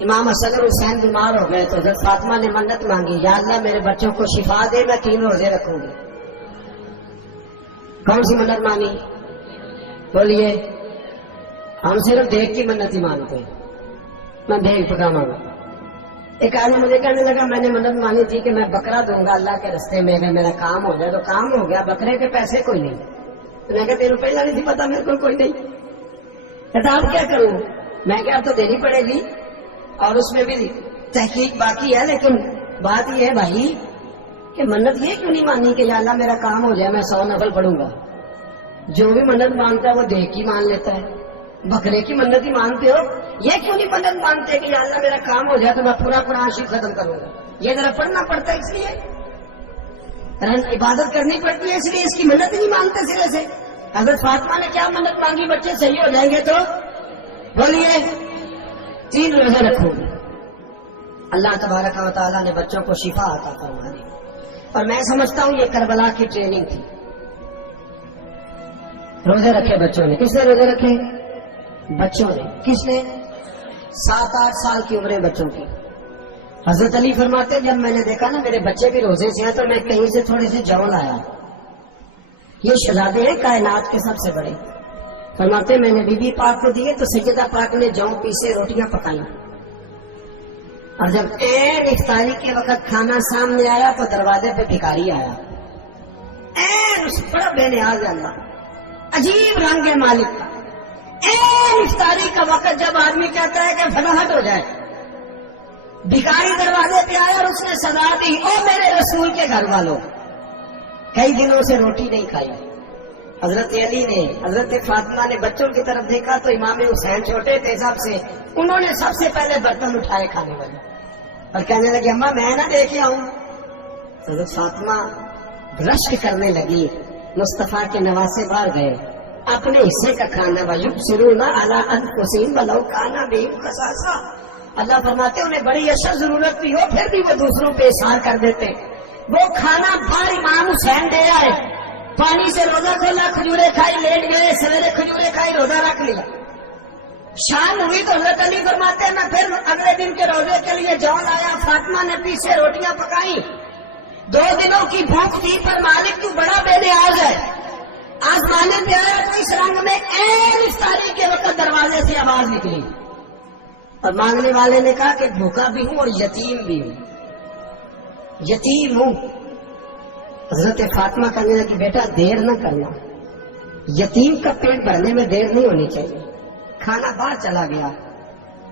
امام حسن اور حسین بیمار ہو گئے تو حضرت فاطمہ نے منت مانگی، یا اللہ میرے بچوں کو شفا دے، میں 3 روزے رکھوں گی۔ کون سی منت مانگی؟ بولیے۔ ہم صرف دیکھ کی منت ہی مانگتے ہیں، میں دیکھ پکاواں گا۔ ایک آدمی مجھے کہنے لگا میں نے منت مانی تھی کہ میں بکرا دوں گا اللہ کے رستے میں، اگر میرا کام ہو جائے تو کام ہو گیا، بکرے کے پیسے کوئی نہیں۔ تو میں کہا تیرے پہلا نہیں تھی پتا میرے کو کوئی نہیں، کہتا اب کیا کروں؟ میں کہا اب تو دینی پڑے گی، اور اس میں بھی تحقیق باقی ہے، لیکن بات یہ ہے بھائی کہ منت یہ کیوں نہیں مانی کہ یا اللہ میرا کام ہو جائے میں 100 نفل پڑھوں گا؟ جو بھی منت مانگتا ہے وہ دیکھ کی مان لیتا ہے، بکرے کی منت ہی مانتے ہو، یہ کیوں نہیں منت مانتے کہ یا اللہ میرا کام ہو جائے تو میں پورا قرآن شریف ختم کروں گا؟ یہ ذرا پڑھنا پڑتا ہے، اس لیے عبادت کرنی پڑتی ہے، اس لیے اس کی منت ہی نہیں مانتے سرے سے۔ حضرت فاطمہ نے کیا منت مانگی؟ بچے صحیح ہو جائیں گے تو بولیے 3 روزے رکھوں گی۔ اللہ تبارک و تعالیٰ نے بچوں کو شفا عطا فرما دی، اور میں سمجھتا ہوں یہ کربلا کی ٹریننگ تھی۔ روزے رکھے بچوں نے، کس نے روزے رکھے؟ بچوں نے۔ کس نے؟ 7-8 سال کی عمریں بچوں کی۔ حضرت علی فرماتے جب میں نے دیکھا نا میرے بچے بھی روزے سے ہیں تو میں کہیں سے تھوڑی سی جو لایا، یہ شہزادے ہیں کائنات کے سب سے بڑے۔ فرماتے میں نے بی بی پاک کو دیے تو سیدہ پاک نے جو پیسے روٹیاں پکائی، اور جب افطاری کے وقت کھانا سامنے آیا تو دروازے پہ بھکاری آیا، اس بڑا بے نیاز اللہ، عجیب رنگ ہے مالک کا۔ افطاری کا وقت جب آدمی کہتا ہے کہ فلاحت ہو جائے، بھکاری دروازے پہ آیا اور اس نے صدا دی، او میرے رسول کے گھر والوں، کئی دنوں سے روٹی نہیں کھائی۔ حضرت علی نے، حضرت فاطمہ نے بچوں کی طرف دیکھا تو امام حسین چھوٹے تھے سب سے، انہوں نے سب سے پہلے برتن اٹھائے کھانے والے، اور کہنے لگے اماں میں نہ دیکھ آؤں۔ حضرت فاطمہ رشک کرنے لگی، مصطفیٰ کے نواسے باہر گئے، اپنے حصے کا کھانا وَيُبْصِرُونَ عَلَىٰ أَنفُسِهِمْ وَلَوْ كَانَ بِهِمْ خَصَاصَةٌ، اللہ فرماتے انہیں بڑی اشد ضرورت بھی ہو پھر بھی وہ دوسروں پہ احسان کر دیتے۔ وہ کھانا باہر امام حسین دے آئے، پانی سے روزہ کھولا، کھجورے کھائی، لیٹ گئے، سویرے کھجورے کھائی، روزہ رکھ لیا۔ شام ہوئی تو حضرت علی فرماتے ہیں میں پھر اگلے دن کے روزے کے لیے جو لایا، فاطمہ نے پیچھے روٹیاں پکائی، 2 دنوں کی بھوک تھی، پر مالک تو بڑا بے نیاز ہے، آزمانے پہ آیا تو اس رنگ میں افطاری کے وقت دروازے سے آواز نکلی، اور مانگنے والے نے کہا کہ بھوکا بھی ہوں اور یتیم بھی ہوں، یتیم ہوں۔ حضرت فاطمہ کہنے لگی بیٹا دیر نہ کرنا، یتیم کا پیٹ بھرنے میں دیر نہیں ہونی چاہیے۔ کھانا باہر چلا گیا،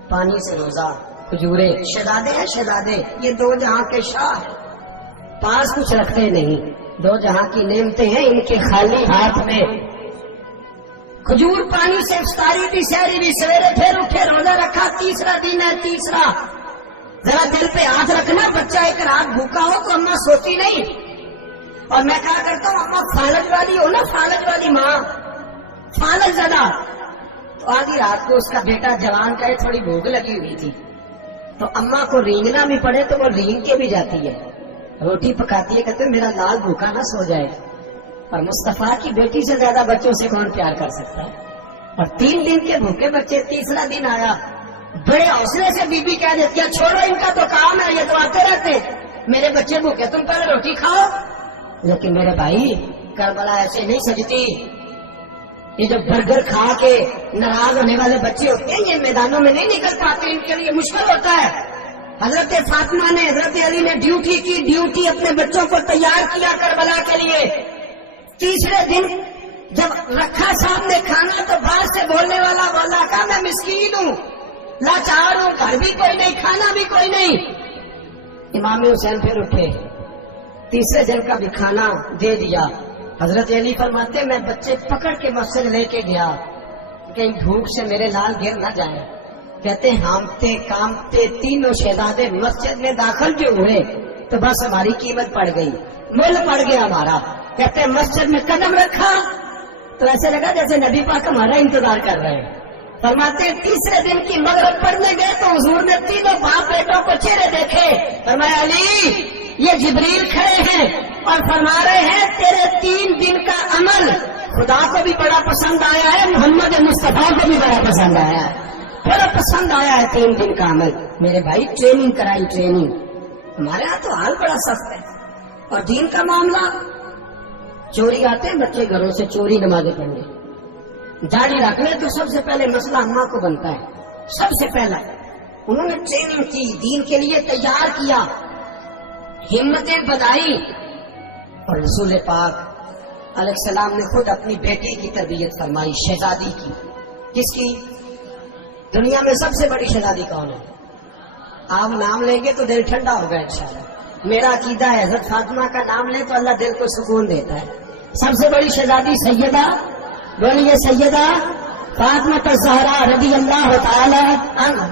پانی سے روزہ، کھجورے، شہزادے ہیں شہزادے، یہ 2 جہاں کے شاہ ہیں، پاس کچھ رکھتے نہیں، 2 جہاں کی نعمتیں ہیں ان کے خالی ہاتھ میں۔ کھجور پانی سے افطاری بھی، سحری بھی، سویرے پھر اٹھے، روزہ رکھا، 3را دن ہے، 3را ذرا دل پہ ہاتھ رکھنا، بچہ ایک رات بھوکا ہو تو اماں سوتی نہیں، اور میں کہا کرتا ہوں اماں فالج والی ہو نا، فالج والی ماں، فالج زدہ، تو آدھی رات کو اس کا بیٹا جوان کا تھوڑی بھوک لگی ہوئی تھی، تو اماں کو رینگنا بھی پڑے تو وہ رینگ کے بھی جاتی ہے، روٹی پکاتی ہے، کہتے ہیں میرا لال بھوکا نہ سو جائے۔ اور مصطفیٰ کی بیٹی سے زیادہ بچوں سے کون پیار کر سکتا ہے؟ اور 3 دن کے بھوکے بچے، 3را دن آیا، بڑے حوصلے سے بی بی کہہ دیتی ہے چھوڑو ان کا تو کام ہے، یہ تو آتے رہتے، میرے بچے بھوکے تم پہلے روٹی کھاؤ۔ لیکن میرے بھائی کربلا ایسے نہیں سجتی، یہ جو برگر کھا کے ناراض ہونے والے بچے ہوتے ہیں یہ میدانوں میں نہیں نکل پاتے، ان کے لیے مشکل ہوتا ہے۔ حضرت فاطمہ نے، حضرت علی نے ڈیوٹی کی، ڈیوٹی اپنے بچوں کو تیار کیا کربلا کے لیے۔ 3رے دن جب رکھا سامنے کھانا تو باہر سے بولنے والا بولا کہا میں مسکین ہوں، لاچار ہوں، گھر بھی کوئی نہیں، کھانا بھی کوئی نہیں۔ امام حسین پھر اٹھے، 3رے دن کا بھی کھانا دے دیا۔ حضرت علی فرماتے میں بچے پکڑ کے مسجد لے کے گیا، کہیں بھوک سے میرے لال گر نہ جائیں۔ کہتے ہامتے کامتے 3 شہزادے مسجد میں داخل جو ہوئے تو بس ہماری قیمت پڑ گئی، مول پڑ گیا ہمارا۔ کہتے مسجد میں قدم رکھا تو ایسے لگا جیسے نبی پاک ہمارا انتظار کر رہے ہیں۔ فرماتے 3رے دن کی مغرب پڑھنے گئے تو حضور نے 3 باپ بیٹوں کو چہرے دیکھے، فرمایا علی یہ جبریل کھڑے ہیں اور فرما رہے ہیں تیرے 3 دن کا عمل خدا کو بھی بڑا پسند آیا ہے، محمد مصطفیٰ کو بھی بڑا پسند آیا ہے۔ بڑا پسند آیا ہے 3 دن کا عمل. میرے بھائی ٹریننگ کرائی, ٹریننگ. ہمارے یہاں تو حال بڑا سخت ہے. اور دین کا معاملہ, چوری آتے ہیں بچے گھروں سے چوری نمازیں پڑھنے, داڑھی رکھ لیں تو سب سے پہلے مسئلہ اماں کو بنتا ہے. سب سے پہلا انہوں نے ٹریننگ کی, دین کے لیے تیار کیا, ہمتیں بنائی. اور رسول پاک علیہ السلام نے خود اپنی بیٹی کی تربیت فرمائی, شہزادی کی. کس کی؟ دنیا میں سب سے بڑی شہزادی کون ہے؟ آپ نام لیں گے تو دل ٹھنڈا ہوگا انشاءاللہ. میرا عقیدہ ہے حضرت فاطمہ کا نام لیں تو اللہ دل کو سکون دیتا ہے. سب سے بڑی شہزادی سیدہ, بولیے سیدہ فاطمہ الزہرا رضی اللہ تعالی عنہا.